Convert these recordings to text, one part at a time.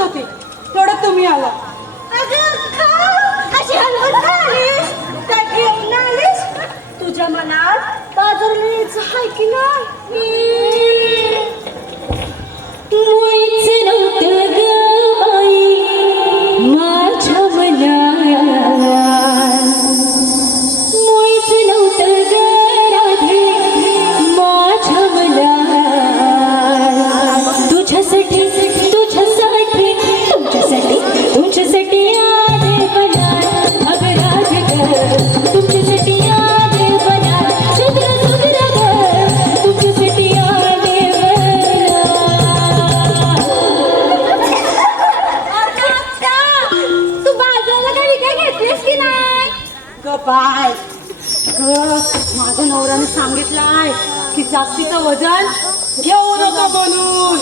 होती तेवढं तुम्ही आला. अशी हलवत आलीस काय घेऊन आलीस? तुझ्या मनात बाजारला यायचं आहे की नाही? मुळीच नव्हतं ग बाई माझ्या मनात, मुळीच नव्हतं ग राधे माझ्या मनात. तुझ्यासाठी तुझ्यासाठी तुमच्यासाठी तुमच्यासाठी आले बनात. अगं राधे ग तुमच्यासाठी आले बनात. सुधरा सुधरा ग तुमच्यासाठी आले बनात. तू बाजारला काही काय घेतलीस की नाही? ग बाय ग, माझ्या नवऱ्याने सांगितलंय की जास्तीचं वजन घेऊ नका म्हणून.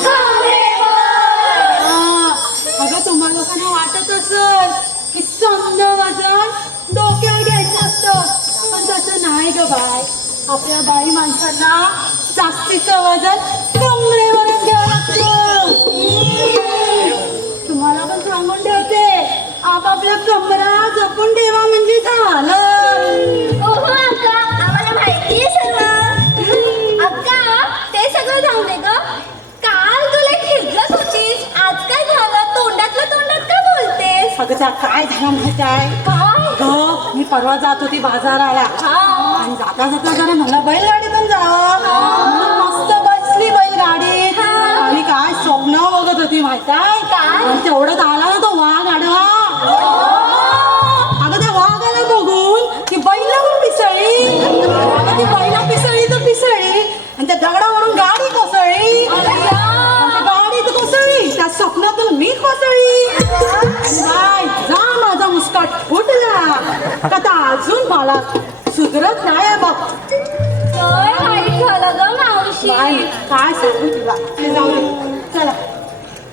अगं तुम्हा लोकांना वाटत असेल की समजा वजन डोक्यावर घ्यायचं असतं, पण तसं नाही ग बाय. आपल्या बाई माणसांना जास्तीचं वजन कमरेवरच घ्यावं लागतं. तुम्हाला पण सांगून ठेवते, आपापल्या कमरा जपून ठेवा म्हणजे झालं. ओहो अक्का, आम्हाला माहिती आहे सर्व. अक्का, ते सगळं जाऊ दे ग. काल तुला खिजत होतीस, आज काय झालं? तोंडातल्या तोंडात का बोलतेस? अगं त्या काय झालं माहिती आहे काय? ग, मी परवा जात होती बाजाराला आणि जाता जाता जरा मला बैलगाडीतून जावं म्हणून मस्त बसली बैलगाडीत आणि काय स्वप्न बघत होती माहिती आहे. काय? आणि तेवढ्यात आला ना तो वाघ आडवा. अगं त्या वाघाला बघून ती बैलावर पिसळली. अगं ती बैला पिसळली तर पिसळली आणि त्या दगडावरून गाडी कोसळली. आणि त्या गाडीत कोसळली, त्या स्वप्नातून मी कोसळली. बाय जा, माझा मुस्काट फुटला का अजून मला सुधरत नाही बघ. काय वाईट झालं ग मावशी? बाय काय सांगू तुला, ते जाऊ दे. चला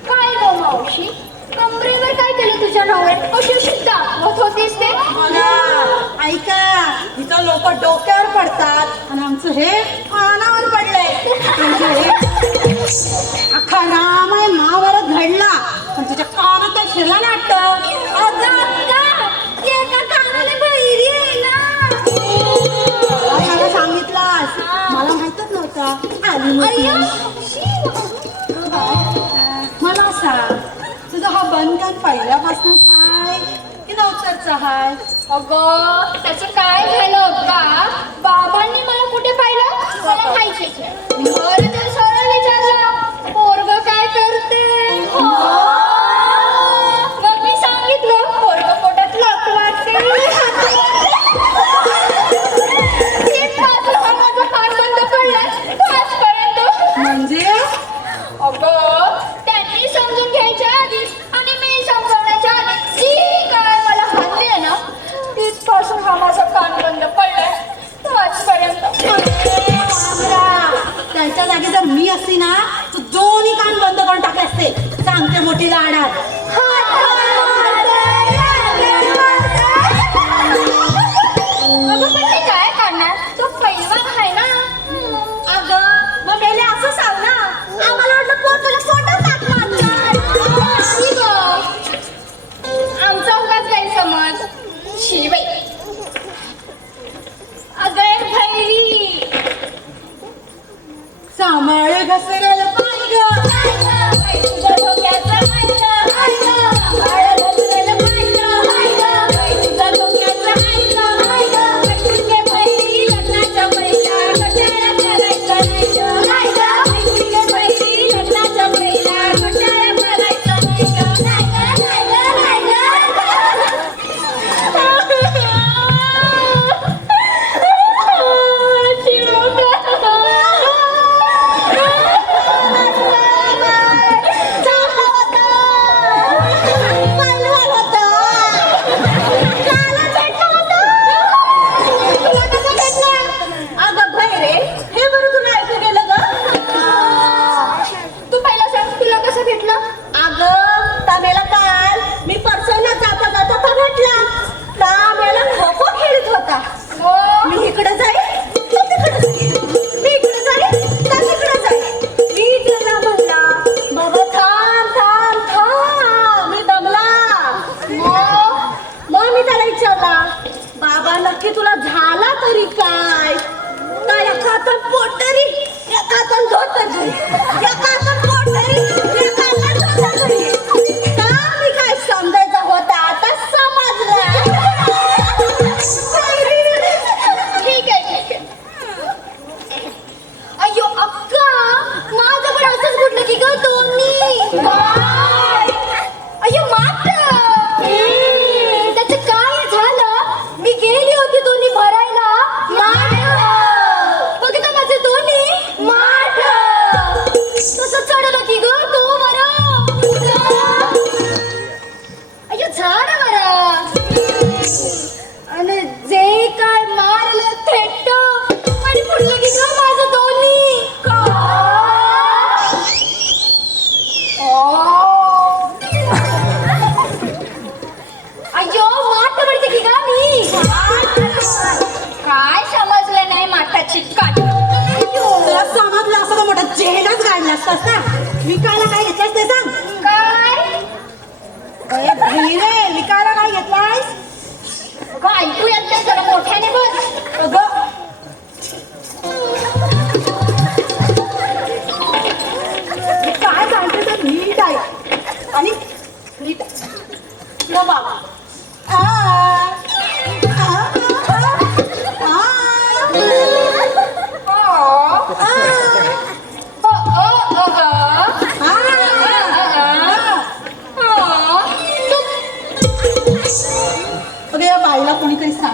काय ग मावशी? कमरेवर काय केलं तुझ्या नवऱ्यात? अशी दाखवत होतीस ते? बघा ऐका, इथं लोक डोक्यावर पडतात आणि आमचं हे कानावर पडलंय. म्हणजे हे अख्खा रामायण महाभारत घडला पण तुझ्या कानात शिरला नाट्य. अगं अक्का, एका कानाने बहिरी आहे ना. मला सांगितलास, मला माहितच नव्हतं. आली मोठी. अय्या, मावशी. मला सांग, तुझा हा बंधन पहिल्यापासून हाय की नवतरचा हाय? अगं, त्याचं काय झालं अक्का? बाबांनी मला कुठे पाहिलं? मला माहितीच नाही. बरं तर सरळ विचारलं, पोरगं काय करते? मग मी सांगितलं, पोरगं पोटात लाथ मारते. एक बाजू हा माझा कान बंद पडलाय, तो आजपर्यंत. म्हणजे अगं, त्यांनी समजून घ्यायच्या आधी आणि मी समजवण्याच्या आधी जी काय मला हानली आहे ना, तिथपासून हा माझा कान बंद पडलाय, तो आजपर्यंत. त्याच्या जागी जर मी असती ना, तू दोन्ही कान बंद करून टाकले असते. सांगते मोठी लाडात. अगं, पण ते काय करणार? तो पैलवान आहे ना. अगं, मग पहिले असं सांग ना. आम्हाला वाटलं पोटाला पोटात टाक मारणार. शी गं. आमचा उगाच गैरसमज. शी बाई. अगं भैरी. सांभाळ घसरेल पाय गं. तुझ्या डोक्याचं हाय गं, हाय गं. बाळ घसरेलं पाय गं, हाय गं. तुझ्या डोक्याचं हाय गं, हाय गं. तुझे बहिणी लग्नाच्या पहिल्या कशाला करायचं नाही गं, हाय गं. तुझे बहिणी लग्नाच्या पहिल्या कशाला करायचं नाही गं, हाय गं, हाय गं, हाय गं.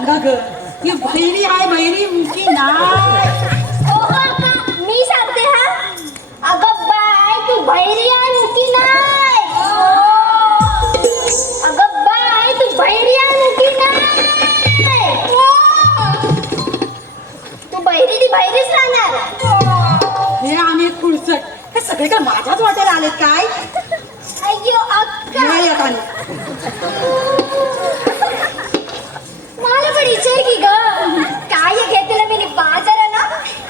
सांगा ग ही बहिरी आहे बहिरी मुकी नाही हो का मी सांगते हा अगं बाय तू बहिरी आहे मुकी नाही अगं बाय तू बहिरी आहे मुकी नाही तू बहिरी ती बहिरीच राहणार हे आणि खुळचट हे सगळे काय माझ्याच वाट्याला आलेत काय अय्यो अक्का हे एक आणि. मला पण विचार की ग काय घेतलं मी बाजाराला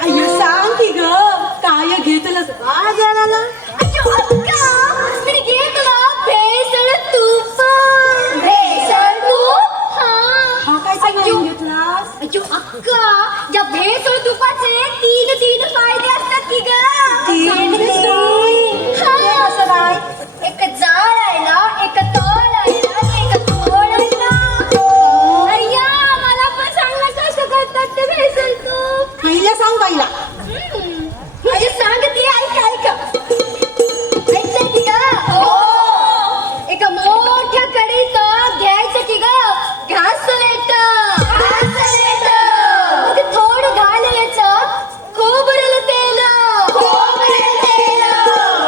अय्यो सांग की ग काय घेतलंस बाजाराला अय्यो अक्का मी घेतलं भेसळ तूप भेसळ तूप हा काय सांगून घेतलास अय्यो अक्का या भेसळ तुपाचे तीन फायदे असतात की ग कसं काय एक जाळ आहे ना एक तळ आहे ना एक तोड आहे ना अय्या मला पण सांग ना कसं करतात ते भेसळ तूप पहिला सांग बाईला म्हणजे सांगते ऐका ऐकताय की ग एका मोठ्या कढईत घ्यायचं की ग घासलेट मध्ये थोडं घालायचं खोबरेल तेल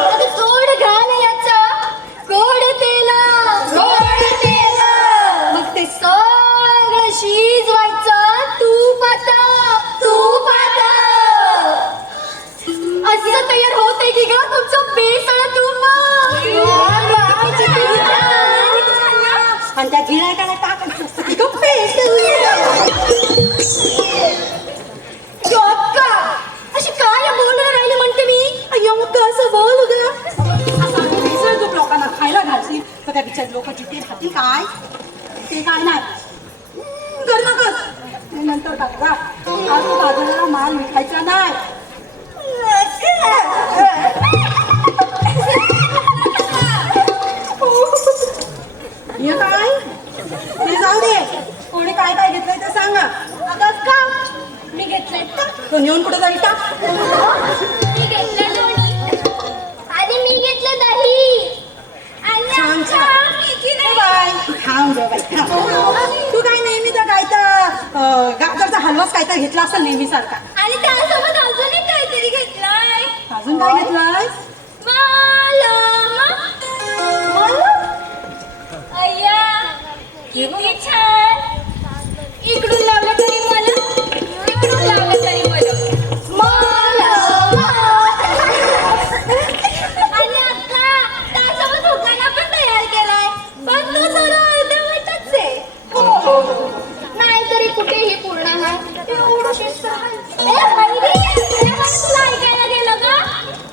मध्ये थोडं घालायचं गोड तेल मग ते सगळं शिजवायचं तुपात असं तयार होते की ग तुमचं बेसळ तूप आणि त्या गिरायकाला टाकायचं असतं की गप्पे अक्का अशी काय बोलून राहिली म्हणते मी अय्यो मग कसं बोल ग असं मिसळ तूप लोकांना खायला घालशील तर त्या बिचार लोक जिथे खातील काय ते काय नाही कर नकस नंतर टाका आज तू बाजाराला माल विकायचा नाही हे काय ते जाऊ दे कोणी काय काय घेतलंय ते सांगा अगं का मी घेतलंय का तो नेऊन कुठे जाईल टाक मी घेतलं लोणी आधी मी घेतलं दही आणि छान, आता छान. किती नाही बाय खाऊन जा बाई तू काय नेहमीचा काय तर गाजरचा हलवाच काय तर घेतला असेल नेहमी सारखा आणि त्यासोबत अजून एक काहीतरी घेतलंय अजून काय घेतलाय अय्या किती छान इकडून लावलं तरी मला इकडून लावलं तरी मला आणि आता त्यासोबत दुकाना पण तयार केलाय पण तो सगळं अर्धवटच आहे नाहीतरी कुठेही पूर्ण नाही एवढंच आहे. ए, बहिणी, तुला ऐकायला गेलं का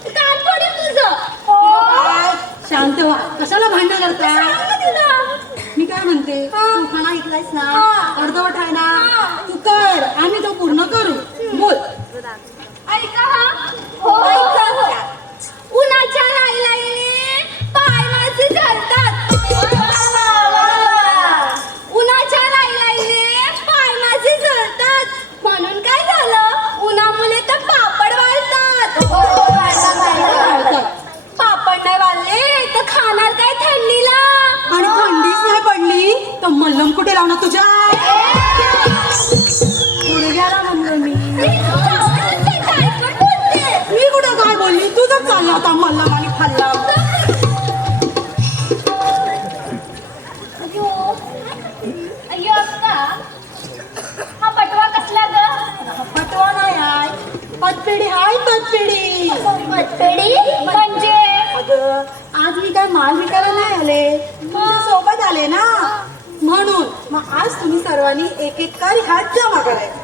कान पडेल तुझं काय? शांत व्हा कशाला भांडण करता सांग ना तिला. मी काय म्हणते तू खाना ऐकलायस ना अर्धवट आहे ना तू कर आम्ही तो पूर्ण करू बोल ऐका हा हो ऐका हो उन्हाच्या लाईलाईने पाय माझे जळतात उन्हाच्या लाईलाईने पाय माझे जळतात म्हणून काय झालं उन्हामुळे तर पापड वाळतात पापड नाही वाळले तर खाणार काय थंडीला आणि थंडीच नाही पडली तर मल्लम कुठे लावणार तुझ्या गुडघ्याला म्हणलो मी काय पण बोलते मी कुठं काय बोलली तुझं चालला होता मल्लम आणि खाल्ला अय्यो अय्यो अक्का हा पटवा कसला ग पटवा नाही आहे पतपेढी हाय पतपेढी मतपेढी म्हणजे अगं आज मी काय माल विकायला नाही आले तुमच्या सोबत आले ना म्हणून मग आज तुम्ही सर्वांनी एक एक कर ह्यात जमा करायचा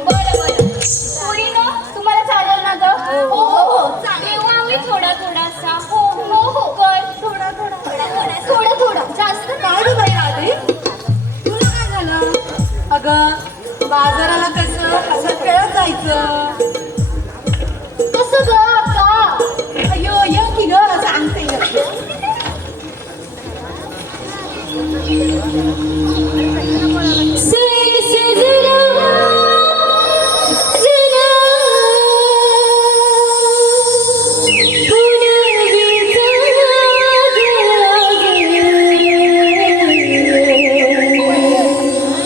बरं पोरीनो तुम्हाला चालेल ना ग हो हो हो चालेल तेव्हा आम्ही थोडासा हो हो हो कर थोडा जास्त काय रे बाई राधे तुला काय झालं अगं बाजाराला कसं हसत खेळत जायचं कसं ग अक्का अय्यो ये की ग सांगते ये. सैन सजरा जना पुनर्विचार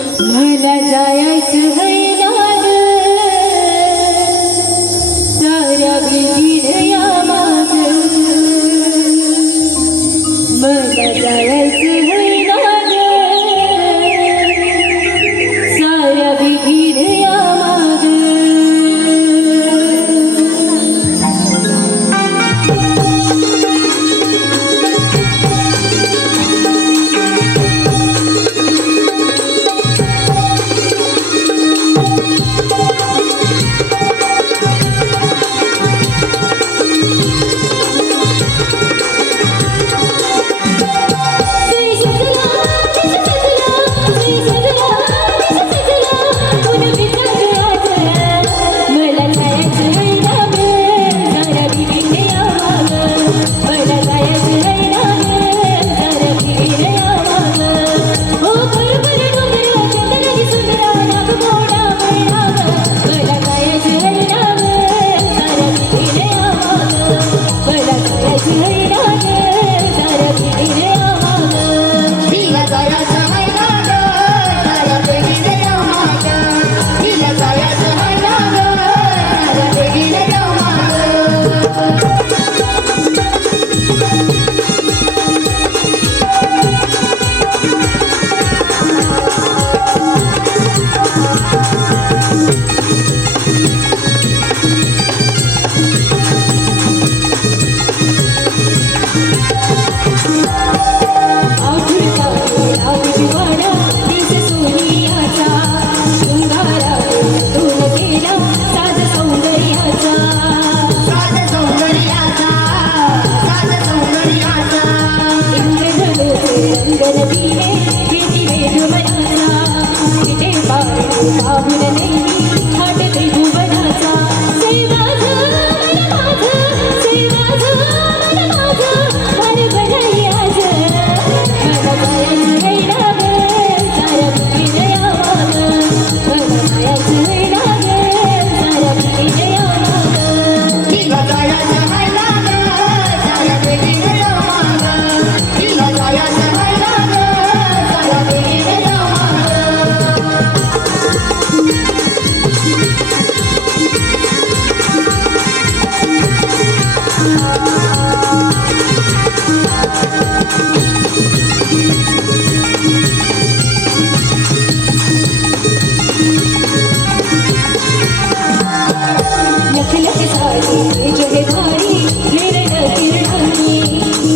तेज हे भारी हिरण किरणांनी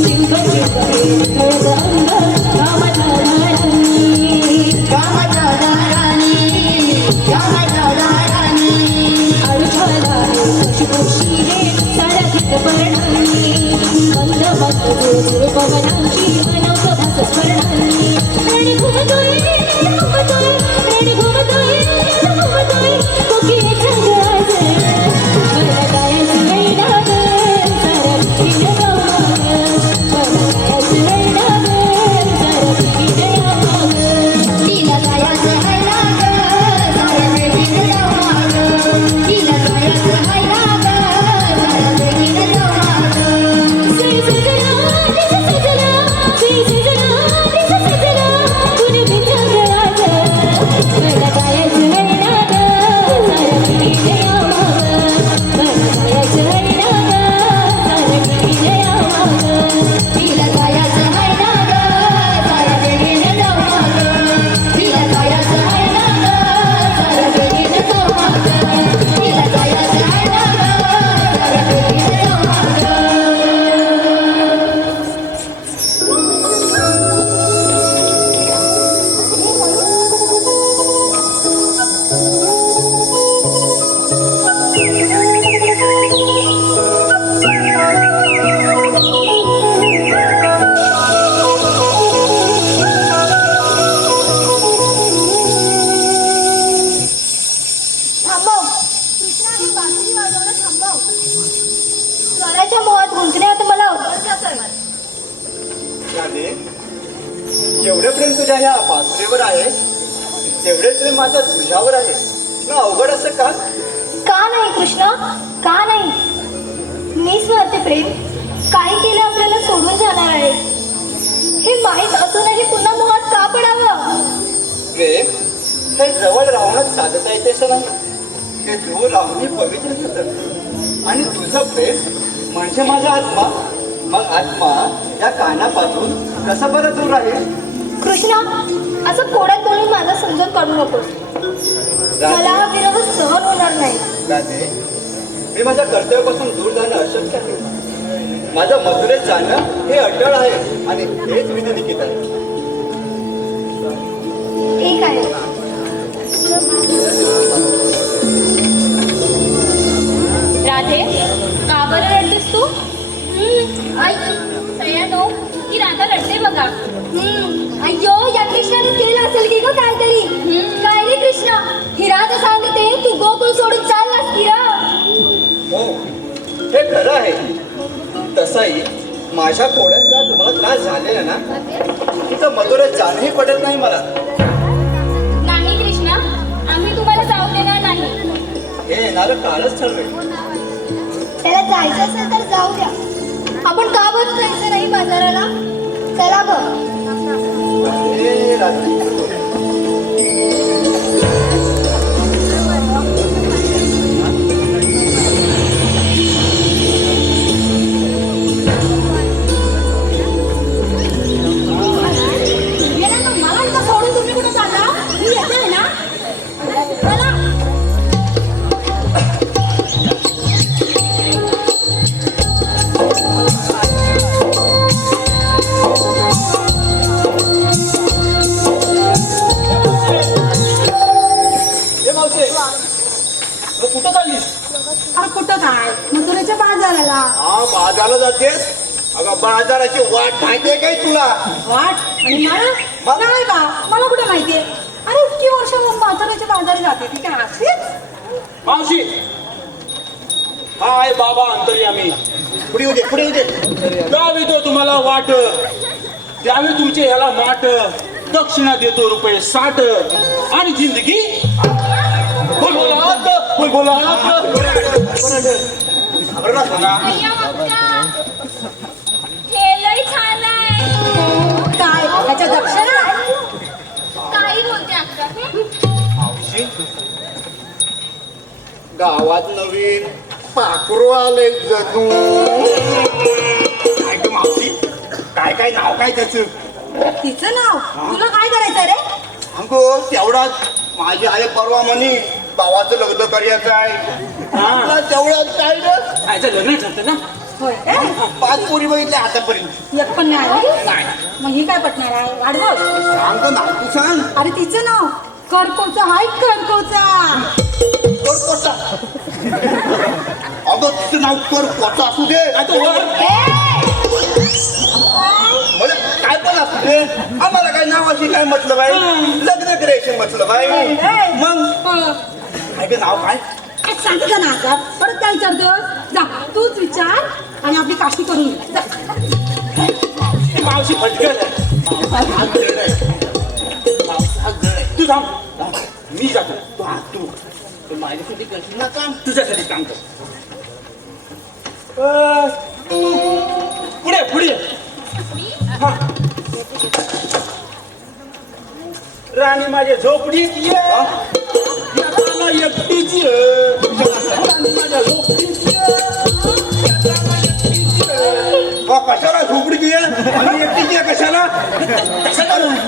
चिंब चिंब कळत अंग कामाच्या धारांनी आळूझाला पशुपक्षीने सारा गीत पर्णांनी मंद मंद गोड पवनांची अनौक भास स्मरणांनी प्राणी घुमतोय प्राणी घुमतोय कोकिळेचा गज मला गायचं वैराग सारा विठीला गावाग मला गायचं वैराग सारा विठीला गावाग तिला जायचं हाय ना ग साऱ्या वेळीनं जाऊ मागं. तिला जायचं हाय ना ग साऱ्या वेळीनं जाऊ मागं. जय सजना जय सजना जय सजना जय सजना कुणी विचारलाच मला गायचं वैराग सारा विठीला गावाग मला गायचं वैराग सारा विठीला गावाग तिला जायचं हाय ना ग साऱ्या वेळीनं जाऊ मागं. तिला जायचं हाय ना ग साऱ्या वेळीनं जाऊ मागं. तिला जायचं हाय ना ग साऱ्या वेळीनं जाऊ थांबव. कृष्णाने बासरी वाजवणं थांबव. स्वराच्या मोहात गुंतण्यात मला अवघड जातं. राधे, जेवढे प्रेम तुझ्या ह्या बासरीवर आहे तेवढे प्रेम माझं तुझ्यावर आहे ना. अवघड असं का? का नाही कृष्ण, का नाही? मी स्वतः प्रेम काय केलं आपल्याला सोडून जाणार आहे हे माहीत असूनही पुन्हा मोहात का पडावं? प्रेम हे जवळ राहूनच साधता येते असं नाही. ते दूर राहूनही पवित्र होतं. आणि तुझं प्रेम म्हणजे माझा आत्मा. मग आत्मा या कानापासून कसा बरं दूर राहील? कृष्णा, असं कोड्यात बोलून माझा समजून काढू नकोस. मला हा विरह सहन होणार नाही. राधे, मी माझ्या कर्तव्यापासून दूर जाणं अशक्य आहे. माझं मथुरेत जाणं हे अटळ आहे आणि हेच विधी लिखित आहे. ठीक आहे. राधे का बरं रडतेस तू ऐक सयानो की राधा रडते बघा अय्यो, या कृष्णाने केलं असेल की ग काहीतरी. काय रे कृष्णा, हिरा तर सांगते तू गोकुळ सोडून चाललास की रा. हो, हे खरं आहे. तसंही माझ्या कोड्यांचा तुम्हाला त्रास झालेला ना, तिचं मथुरेत जाणंही पडत नाही मला. नाही कृष्णा आम्ही तुम्हाला जाऊ देणार नाही हे येणारं काळच ठरवेल. त्याला जायचं असेल तर जाऊ द्या. आपण का बरं जायचं नाही बाजाराला? चला ग. हे रात्री मला इथं सोडून तुम्ही कुठं चालला? मी येते ना. चला. हे मावशे, मग कुठं चाललीस? अरे कुठं काय मथुरेच्या बाजाराला. हा, बाजारला जातेस? अगं बाजाराची वाट माहितीये काय तुला? वाट आणि मला नाही का, मला कुठं माहितीये. अरे इतकी वर्ष मथुरेच्या बाजारी जाते ती काय अशीच? मावशी हा आहे बाबा अंतर्यामी. पुढे येऊ दे, पुढे येऊ दे. द्यावी तो तुम्हाला वाट, द्यावी तुमचे ह्याला माट, दक्षिणा देतो रुपये 60 आणि जिंदगी बोल बोला अय्या बघा हे लय छान आहे काय ह्याच्या दक्षिणा? काही बोलते अक्का मावशी, गावात नवीन पाखरू आले जणू. काय ग मावशी, काय काय नाव काय त्याचं? तिचं नाव तुला काय करायचं रे? अगो तेवढाच माझी आई परवा म्हणी भावाचं लग्न करायचं आहे हा तेवढं काय रे आयचं लग्न ठरतं ना होय काय 5 पोरी बघितल्या आतापर्यंत एक पण नाही आली? मग ही काय पटणार आहे वाढवत सांगतो ना तू सांग अरे तिचं नाव करकोचा हाय करकोचा कोचा अगं तिचं नाव कर कोचा असू दे आता वर म्हणजे काय पण असू दे आम्हाला काय नावाशी काय मतलब आहे लग्न करायचे मतलब आहे मग काय ते नाव काय सांगितलं ना आता परत काय विचारतो जा तूच विचार आणि आपली काशी करून घे. जा. ती मावशी फटकल तू थांब मी जातो तू माझ्यासाठी करशील ना काम तुझ्यासाठी काम कर पुढे पुढे हा. राणी माझ्या झोपडीत ये येताना एकटीच ये राणी माझ्या झोपडीत ये येताना एकटीच ये. कशाला झोपडीची आहे आणि एकटीची आहे कशाला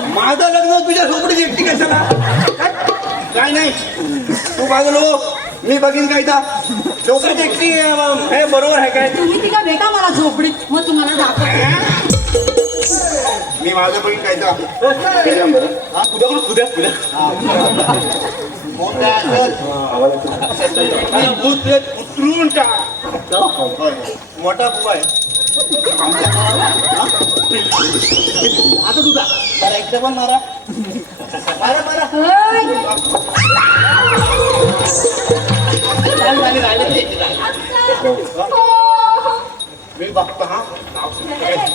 माझं लग्न तुझ्या झोपडीची एकटी कशाला काय नाही तू बघलो मी बघीन काय तर झोपडीची एकटी हे बरोबर आहे काय तुम्ही तिला भेटा मला झोपडीत मग तुम्हाला दाखवते मी माझं बघीन काय तर उद्या भूत प्रेत उतरून टाक मोठा बुवा आहे आता तुझा जरा इकडे पण मारा मारा मी बघतो हा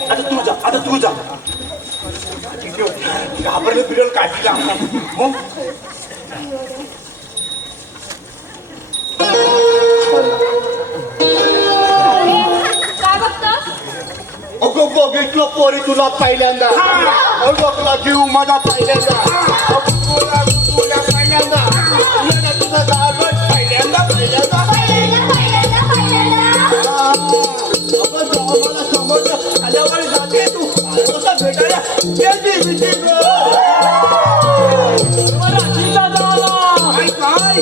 आता तू जा घाबरले बिरल काढली मग काय बघतोस? अगं बघितलं पोरी तुला पहिल्यांदा तुला जीव माझा पहिल्यांदा तुला पहिल्यांदा तुझा जागत पहिल्यांदा पहिल्यांदा अगं जेव्हा मला समजलं आल्यावर जाते तू कसा भेटायला गेली काय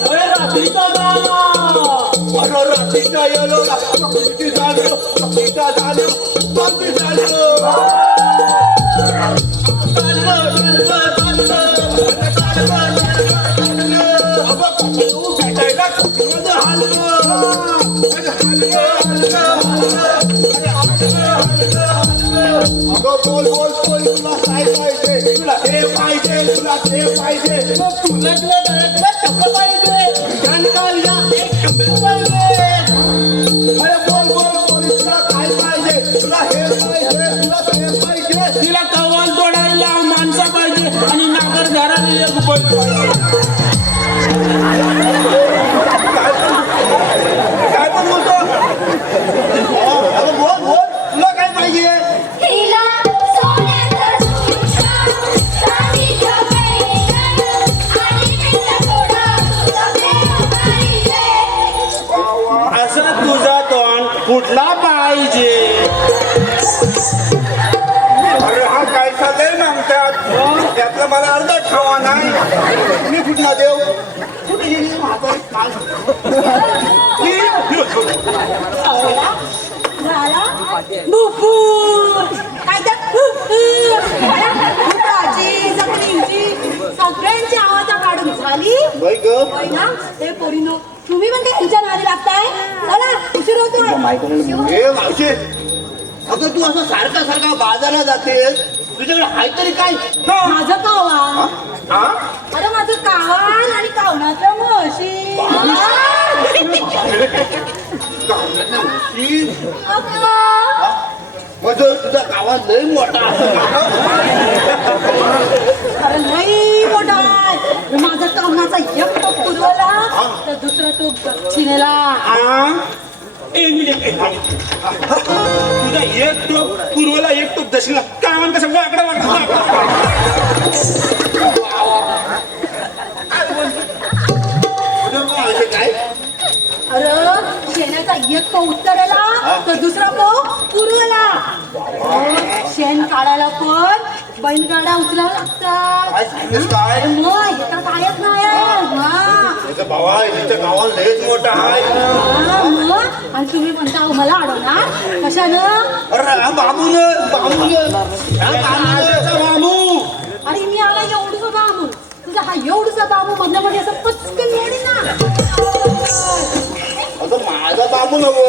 अरे रात्रीचा येलो रात्री झालो रात्रीचा झालो पंक्ती झालो भेटायला अगं बोल बोल बोल तुला काय पाहिजे तुला हे पाहिजे तुला ते पाहिजे तुला टक्क पाहिजे जानकारीला एक टक्क पाहिजे अरे बोल बोल बोल तुला काय पाहिजे तुला हे पाहिजे तुला ते पाहिजे तिला कवाल तोडायला माणसं पाहिजे आणि नागर घराला एक बैल पाहिजे काय पण बोलतो अरे बोल बोल तुला काय पाहिजे हिला सोन्याचं झुमका, चांदीचं पैठण आणि तिला थोडं तुझं प्रेम पाहिजे. असं तुझा तोंड कुठला पाहिजे अरे हा काय चाललंय मागतात त्यातलं मला अर्धा ठावा नाही मी कुठला देव कुठे गेली म्हातारी काल भूपू काय भूपाची जखमींची सगळ्यांची आवाज काढून झाली बाई ग होय ना ते पोरीनो तुम्ही पण काय तुमच्या नादी लागताय चला उशीर होतोय हे मावशी अगं तू असं सारखा सारखा बाजारला जातेस तुझ्याकडे आहे तरी काय माझं कावान हा अरे माझं कावान आणि कावणाच्या म्हशी म्हणजे तुझा गावात लय मोठा असं अरे नाही मोठा आहे माझा कावणाचा एक टोक पुरवला तर दुसरा टोक दक्षिणेला हा एक मिनिट तुझा एक टोक पूर्वेला एक टोक दक्षिणला काम कसं वाकडा वाकडा काय अरे शेणाचा एक टोक उत्तरेला तर दुसरा टोक पूर्वेला शेण काढायला पण बैलगाड्या उचलाव्या लागतात काय सांगितलं काय मग एका कायच नाही हा त्याचं भावा तिच्या गावात लयच मोठा आहे हा, मग आणि तुम्ही म्हणता अहो, मला अडवणार कशानं अरे बाबू अरे मी आला एवढूसा बाबू तुझा हा एवढूसा बाबू मधल्या मध्ये असं पचकन मोडी ना अगं माझा बाबू नव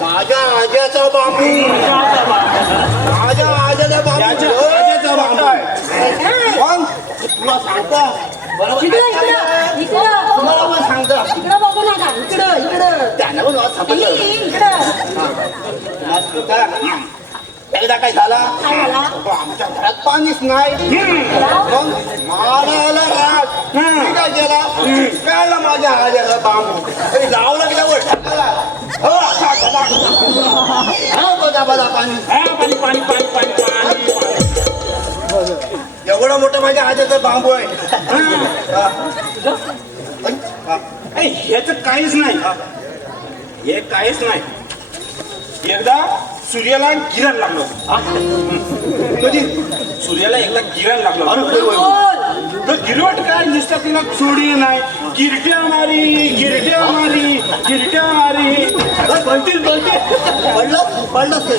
माझ्या आज्याचा बाबू माझ्या आज्याचा बाबू याच्या आज्याचा बाबू. काय? मग तुला सांगता बरोबर इकडं इकडं इकडं तुम्हाला पण सांगता इकडं बघू नका इकडं इकडं त्यानं पण मला सांगता इकडं एकदा काय झाला काय झाला आमच्या घरात पाणीच नाही मग मारायला राग मी काय केला कळला माझ्या आज्याला बांबू तरी लावला की लावलं टाकाला हो असा डबा. हो बघा बघा पाणी हा, पाणी पाणी पाणी पाणी पाणी एवढा मोठा माझ्या आज्याचा बांबू आहे हा. ऐ, ह्याचं काहीच नाही हे काहीच नाही एकदा सूर्याला किरण लागलं कधी सूर्याला एकदा किरण लागलं बोल तर गिरवट काय नुसतं तिला सोडी नाही गिरट्या मारी गिरट्या मारी गिरट्या मारी बोलतील पडलं ते